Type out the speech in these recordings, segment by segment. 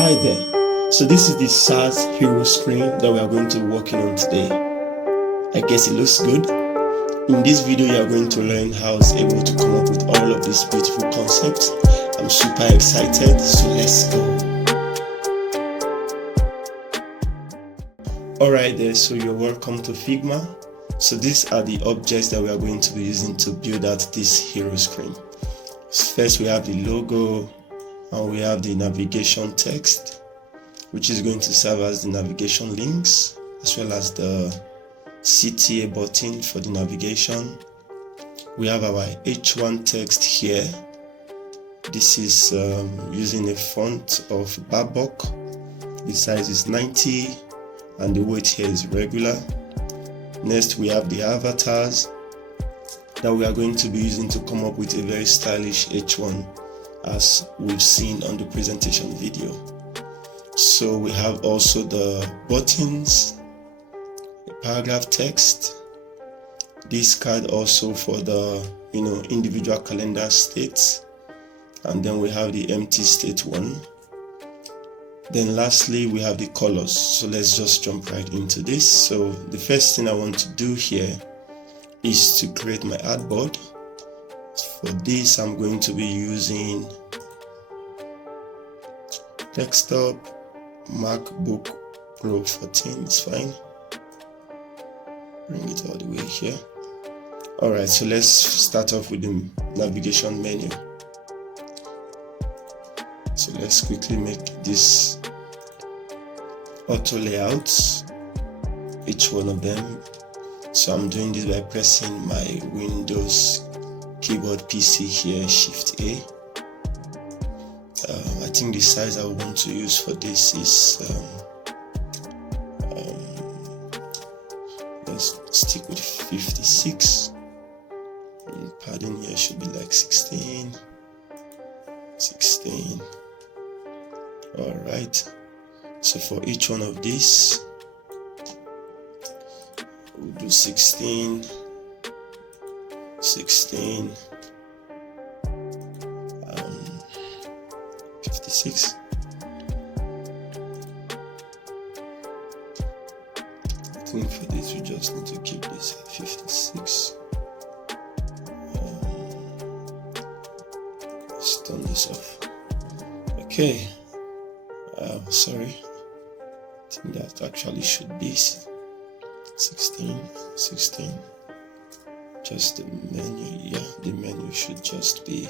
Hi there. So this is the SaaS Hero screen that we are going to be working on today. I guess it looks good. In this video, you are going to learn how I was able to come up with all of these beautiful concepts. I'm super excited, so let's go. Alright there, so you're welcome to Figma. So these are the objects that we are going to be using to build out this hero screen. First, we have the logo, and we have the navigation text, which is going to serve as the navigation links, as well as the CTA button for the navigation. We have our H1 text here. This is using a font of Babok. The size is 90 and the weight here is regular. Next, we have the avatars that we are going to be using to come up with a very stylish H1, as we've seen on the presentation video. So we have also the buttons, the paragraph text, this card also for the individual calendar states, and then we have the empty state one. Then lastly, we have the colors. So let's just jump right into this. So the first thing I want to do here is to create my artboard. For this, I'm going to be using desktop MacBook Pro 14. It's fine. Bring it all the way here. Alright, so let's start off with the navigation menu. So let's quickly make this auto layouts, each one of them. So I'm doing this by pressing my Windows keyboard PC here, Shift A. I think the size I want to use for this is let's stick with 56. And padding here should be like 16. All right. So for each one of these, we'll do 16. 56. I think for this we just need to keep this at 56. Let's turn this off. Okay. Sorry. I think that actually should be 16. Just the menu. Yeah, the menu should just be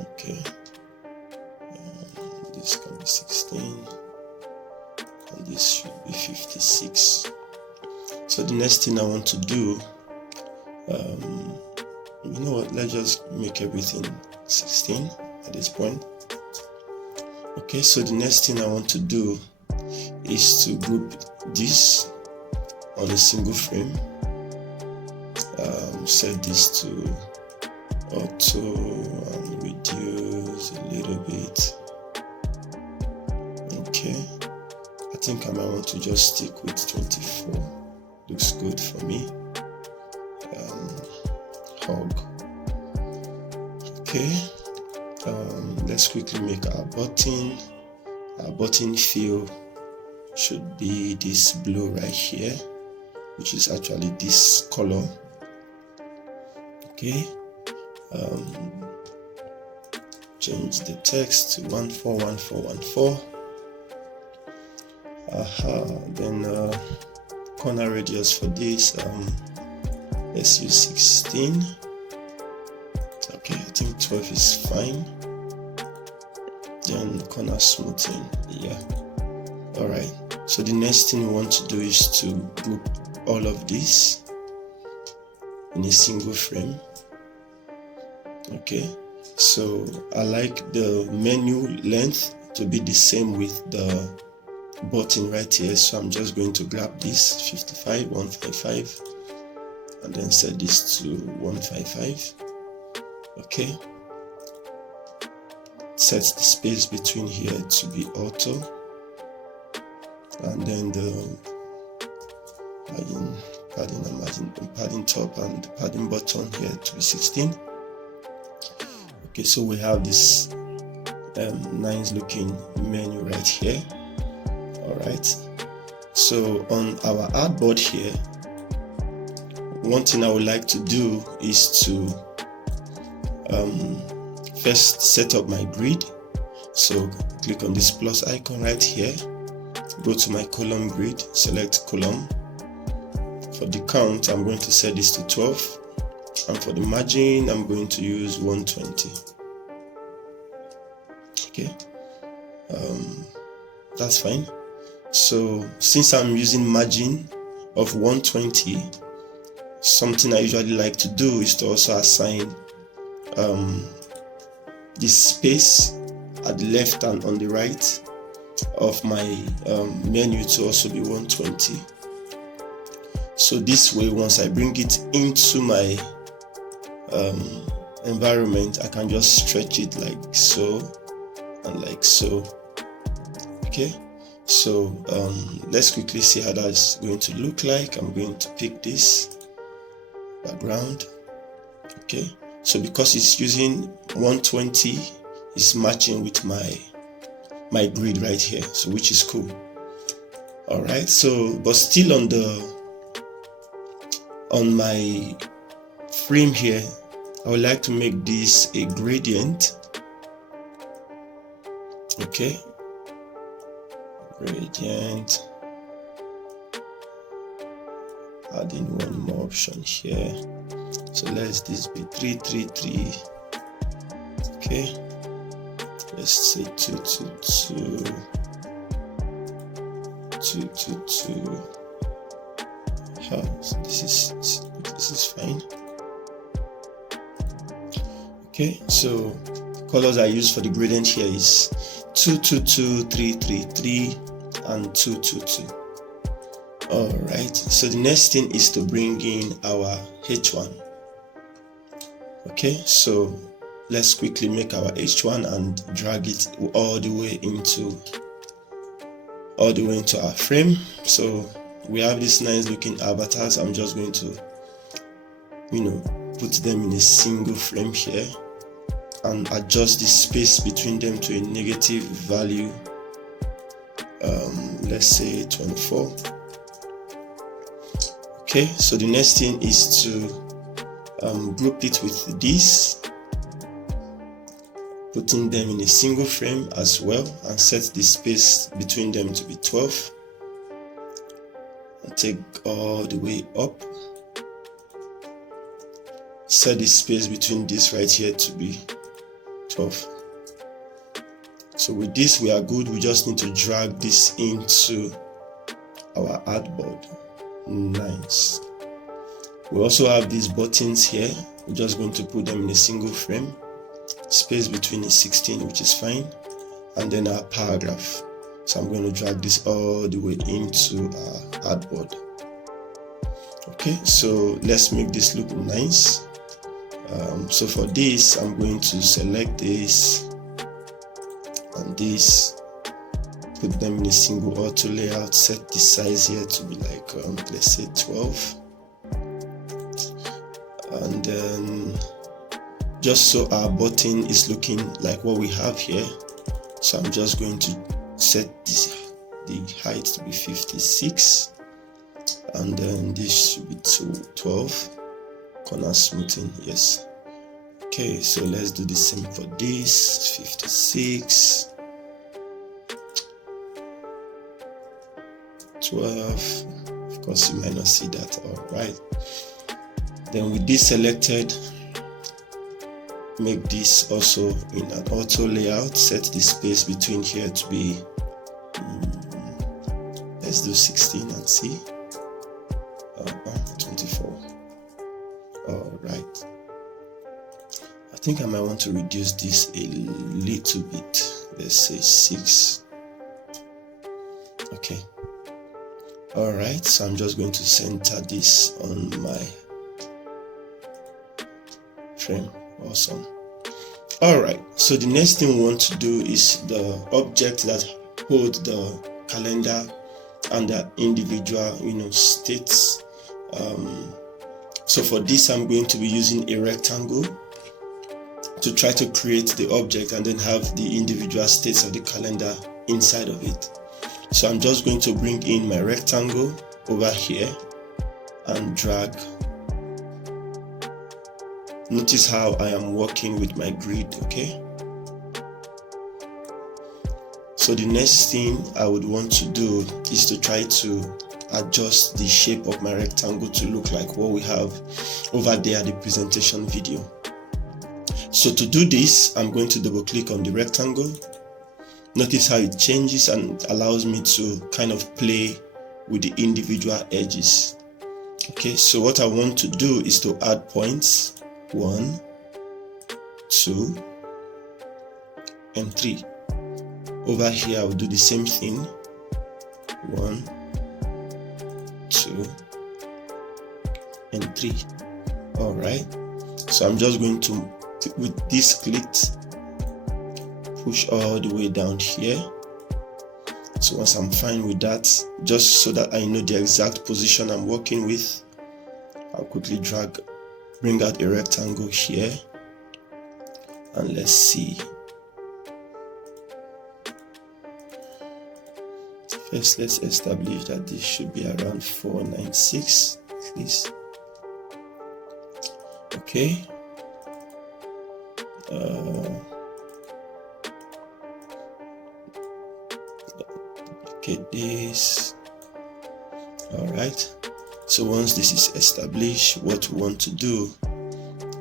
okay. This can be 16 and this should be 56. So the next thing I want to do, you know what, let's just make everything 16 at this point. Okay, so the next thing I want to do is to group this on a single frame. Set this to auto and reduce a little bit. Okay, I think I might want to just stick with 24. Looks good for me. Hog. Okay, let's quickly make our button. Our button fill should be this blue right here, which is actually this color. Okay, change the text to 141414. Then corner radius for this, let's use 16. Okay, I think 12 is fine. Then corner smoothing, yeah. Alright, so the next thing we want to do is to group all of this in a single frame. Okay, so I like the menu length to be the same with the button right here, so I'm just going to grab this 155 and then set this to 155. Okay, set the space between here to be auto, and then the padding top and the padding button here to be 16. Okay, so we have this nice looking menu right here. All right, so on our artboard here, one thing I would like to do is to first set up my grid. So click on this plus icon right here, go to my column grid, select column. For the count, I'm going to set this to 12, and for the margin, I'm going to use 120. Okay, that's fine. So since I'm using margin of 120, something I usually like to do is to also assign this space at the left and on the right of my menu to also be 120. So this way, once I bring it into my environment, I can just stretch it like so and like so. Okay, so let's quickly see how that's going to look like. I'm going to pick this background. Okay, so because it's using 120, it's matching with my grid right here, so which is cool. All right, so but still on my frame here, I would like to make this a gradient. Okay, gradient, adding one more option here. So let's this be 333. Okay, let's say 222, 222. So this is fine. Okay, so colors I use for the gradient here is 222, 333, and 222. All right, so the next thing is to bring in our H1. Okay, so let's quickly make our H1 and drag it all the way into our frame. So we have these nice looking avatars. I'm just going to put them in a single frame here and adjust the space between them to a negative value, let's say 24. Okay, so the next thing is to group it with this, putting them in a single frame as well, and set the space between them to be 12, and take all the way up. Set the space between this right here to be 12. So with this we are good. We just need to drag this into our artboard. Nice. We also have these buttons here. We're just going to put them in a single frame. Space between is 16, which is fine. And then our paragraph. So I'm going to drag this all the way into our artboard. Okay, so let's make this look nice. So for this, I'm going to select this and this, put them in a single auto layout, set the size here to be like let's say 12, and then just so our button is looking like what we have here, so I'm just going to set the height to be 56, and then this should be 12. Corner smoothing, yes. Okay, so let's do the same for this. 56, 12. Of course, you might not see that. All right. Then with this selected, make this also in an auto layout. Set the space between here to be let's do 16 and see. 24. All right. I think I might want to reduce this a little bit. Let's say 6. Okay. All right. So I'm just going to center this on my frame. Awesome. All right. So the next thing we want to do is the object that holds the calendar and the individual, states. So for this, I'm going to be using a rectangle to try to create the object and then have the individual states of the calendar inside of it. So I'm just going to bring in my rectangle over here and drag. Notice how I am working with my grid, okay? So the next thing I would want to do is to try to adjust the shape of my rectangle to look like what we have over there at the presentation video. So to do this, I'm going to double click on the rectangle. Notice how it changes and allows me to kind of play with the individual edges. Okay, so what I want to do is to add points 1, 2, and 3. Over here I will do the same thing, 1, 2, and 3. All right, so I'm just going to, with this clicked, push all the way down here. So once I'm fine with that, just so that I know the exact position I'm working with, I'll quickly bring out a rectangle here, and let's see. First, let's establish that this should be around 496 at least. Okay. Duplicate this. All right. So once this is established, what we want to do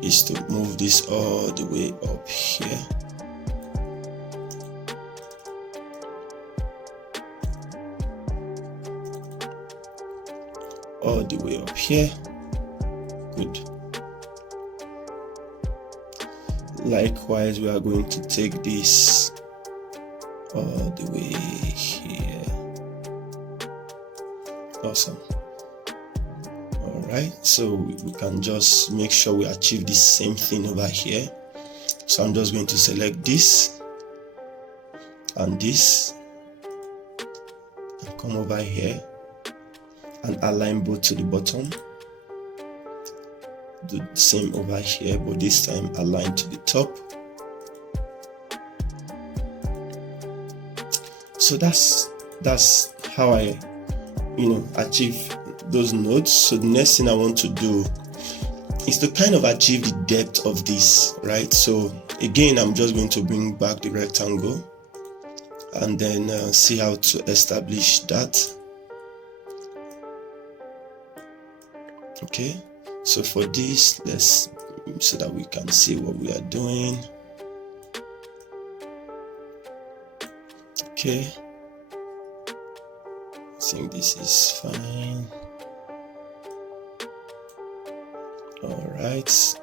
is to move this all the way up here. All the way up here. Good. Likewise, we are going to take this all the way here. Awesome. All right, so we can just make sure we achieve the same thing over here. So I'm just going to select this and this and come over here and align both to the bottom. Do the same over here, but this time align to the top. So that's how I achieve those nodes. So the next thing I want to do is to kind of achieve the depth of this, right? So again, I'm just going to bring back the rectangle and then see how to establish that. Okay, so for this, so that we can see what we are doing. Okay, I think this is fine. All right,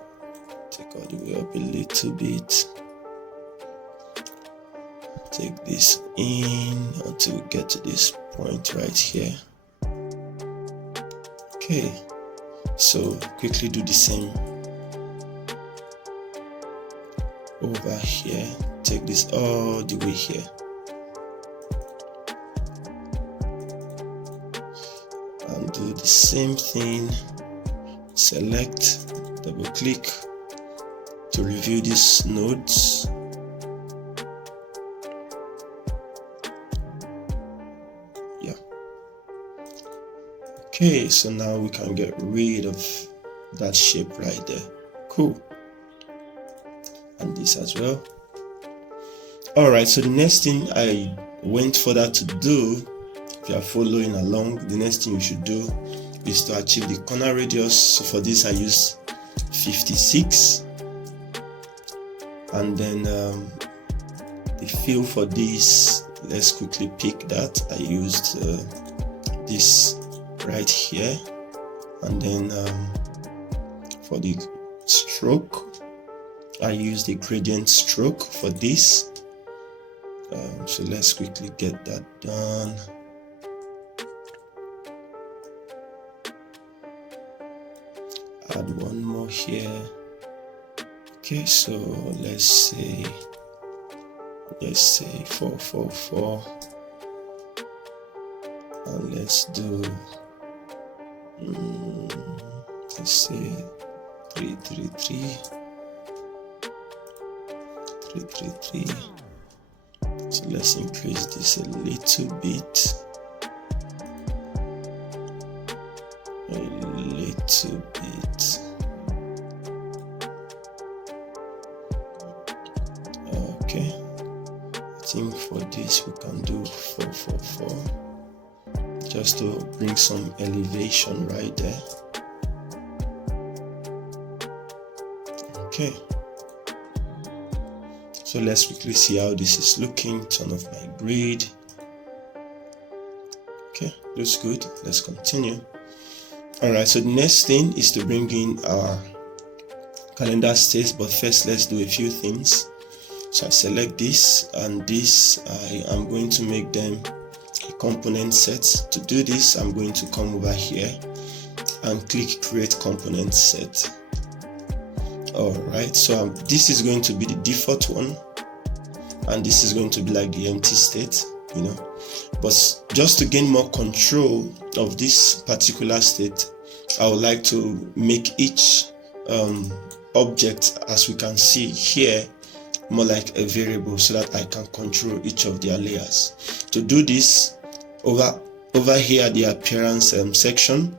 take all the way up a little bit. Take this in until we get to this point right here. Okay, so quickly do the same over here. Take this all the way here. And do the same thing. Select, double click to review these nodes. Yeah. Okay, so now we can get rid of that shape right there. Cool. And this as well. All right, so the next thing I went further to do, if you are following along, the next thing you should do is to achieve the corner radius. So for this I use 56, and then the fill for this, let's quickly pick that. I used this right here, and then for the stroke I use the gradient stroke for this. So let's quickly get that done. Add one more here. Okay, so let's say 444, and let's do let's say 333. 333. So let's increase this a little bit. Okay, I think for this we can do 444, just to bring some elevation right there. Okay, so let's quickly see how this is looking. Turn off my grid. Okay, looks good. Let's continue. Alright, so the next thing is to bring in our calendar states, but first let's do a few things. So I select this and this. I am going to make them a component set. To do this, I'm going to come over here and click create component set. Alright, so this is going to be the default one, and this is going to be like the empty state, but just to gain more control of this particular state, I would like to make each object, as we can see here, more like a variable, so that I can control each of their layers. To do this, over here at the appearance section,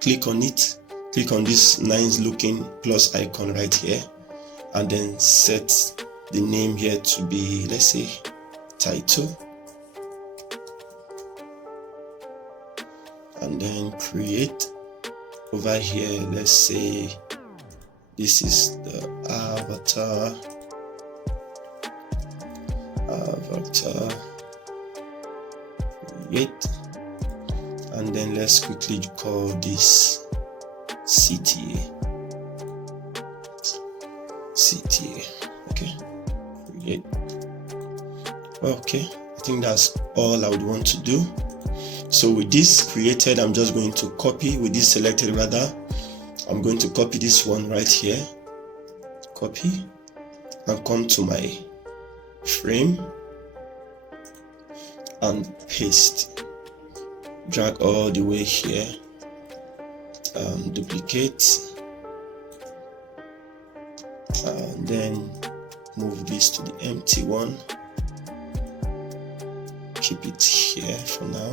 click on it, click on this nice looking plus icon right here, and then set the name here to be, let's say, title, and then create. Over here, let's say this is the avatar, create, and then let's quickly call this CTA. Okay, create. Okay, I think that's all I would want to do. So with this created, I'm just going to copy, with this selected rather, I'm going to copy this one right here, copy, and come to my frame and paste, drag all the way here, duplicate, and then move this to the empty one, keep it here for now.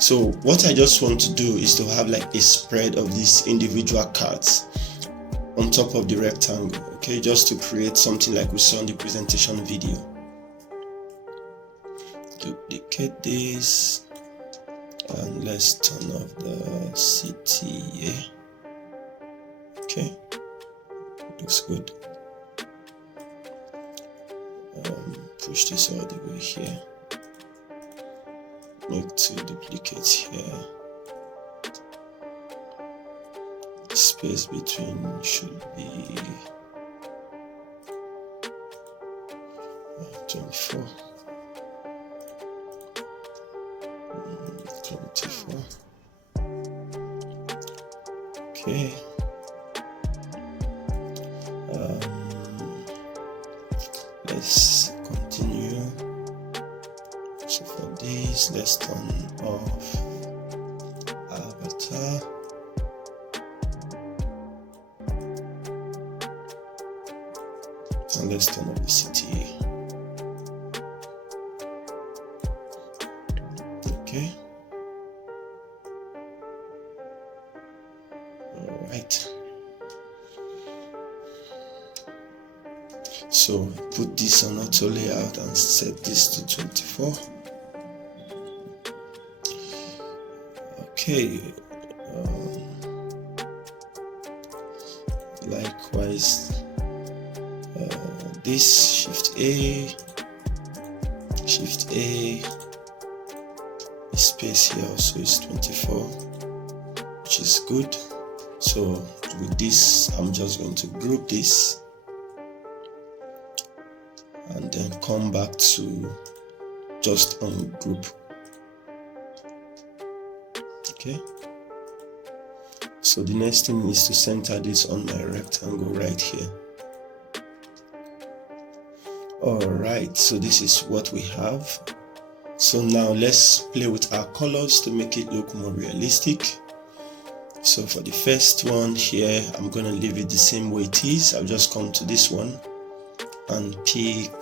So what I just want to do is to have like a spread of these individual cards on top of the rectangle, okay, just to create something like we saw in the presentation video. Duplicate this, and let's turn off the CTA. Okay, looks good. Push this all the way here. Make 2 duplicates here. Space between should be 24. 24. Okay. Let's continue. So for this, let's turn off avatar. And let's turn off the CTA. Okay. All right. So put this on auto layout and set this to 24. Okay. Likewise, this Shift A, the space here also is 24, which is good. So with this, I'm just going to group this and then come back to just ungroup. Okay, so the next thing is to center this on my rectangle right here. Alright, so this is what we have. So now let's play with our colors to make it look more realistic. So for the first one here, I'm going to leave it the same way it is. I'll just come to this one and pick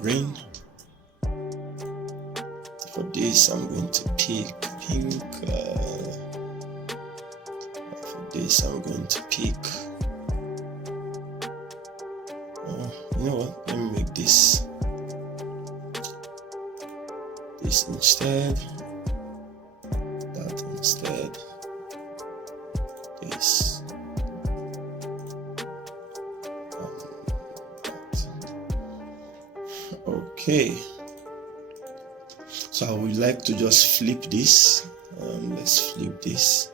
green. For this, I'm going to pick pink. For this, I'm going to pick. You know what? Let me make this instead. That instead. This. That. Okay. So I would like to just flip this. Let's flip this.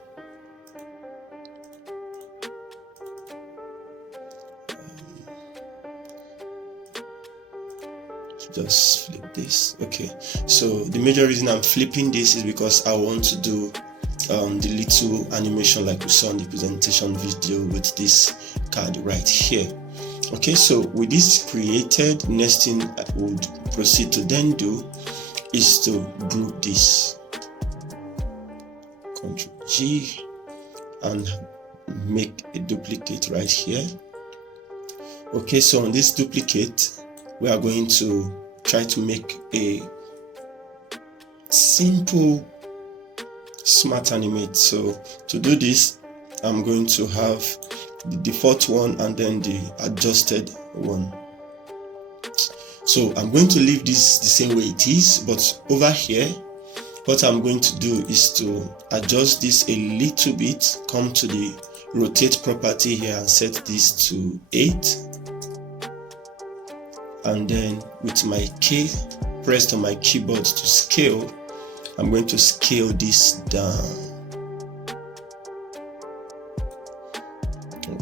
Just flip this. Okay, so the major reason I'm flipping this is because I want to do the little animation like we saw in the presentation video with this card right here. Okay, so with this created, next thing I would proceed to then do is to group this. Ctrl G and make a duplicate right here. Okay, so on this duplicate we are going to try to make a simple smart animate. So to do this, I'm going to have the default one and then the adjusted one. So I'm going to leave this the same way it is, but over here what I'm going to do is to adjust this a little bit, come to the rotate property here and set this to 8. And then with my key pressed on my keyboard to scale, I'm going to scale this down.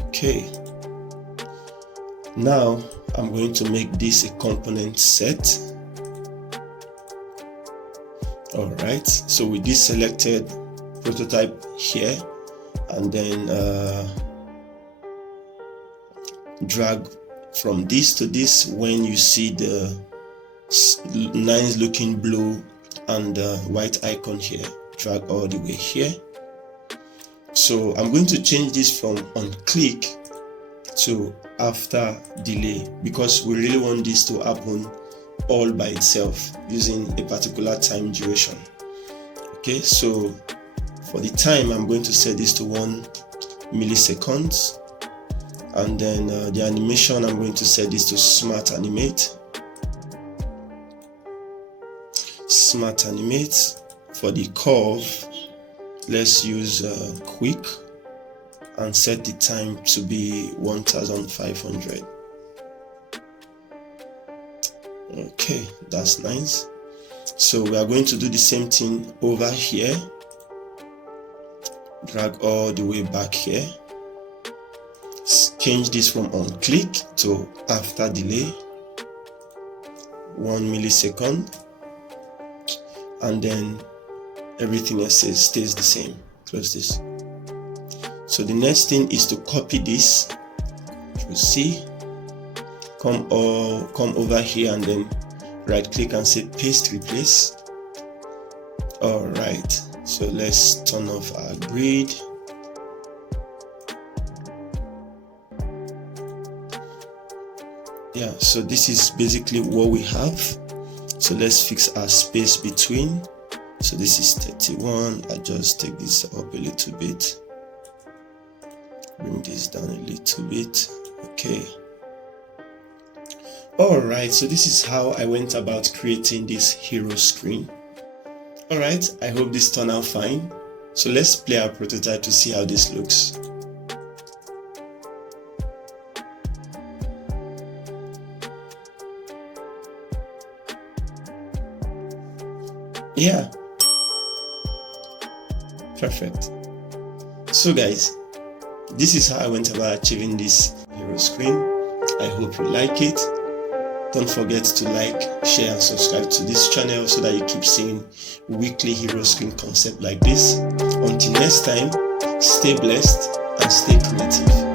Okay, now I'm going to make this a component set. Alright, so with this selected prototype here, and then drag from this to this. When you see the nice looking blue and white icon here, drag all the way here. So I'm going to change this from on click to after delay, because we really want this to happen all by itself using a particular time duration. Okay, so for the time I'm going to set this to 1 millisecond. And then the animation, I'm going to set this to smart animate. Smart animate. For the curve, let's use quick and set the time to be 1500. Okay, that's nice. So we are going to do the same thing over here. Drag all the way back here. Change this from on click to after delay, 1 millisecond, and then everything else stays the same. Close this. So the next thing is to copy this. You see, come over here and then right click and say paste replace. All right, so let's turn off our grid. Yeah, so this is basically what we have. So let's fix our space between. So this is 31. I just take this up a little bit, bring this down a little bit. Okay, all right, so this is how I went about creating this hero screen. All right, I hope this turned out fine. So let's play our prototype to see how this looks. Yeah, perfect. So guys, this is how I went about achieving this hero screen. I hope you like it. Don't forget to like, share and subscribe to this channel so that you keep seeing weekly hero screen concept like this. Until next time, stay blessed and stay creative.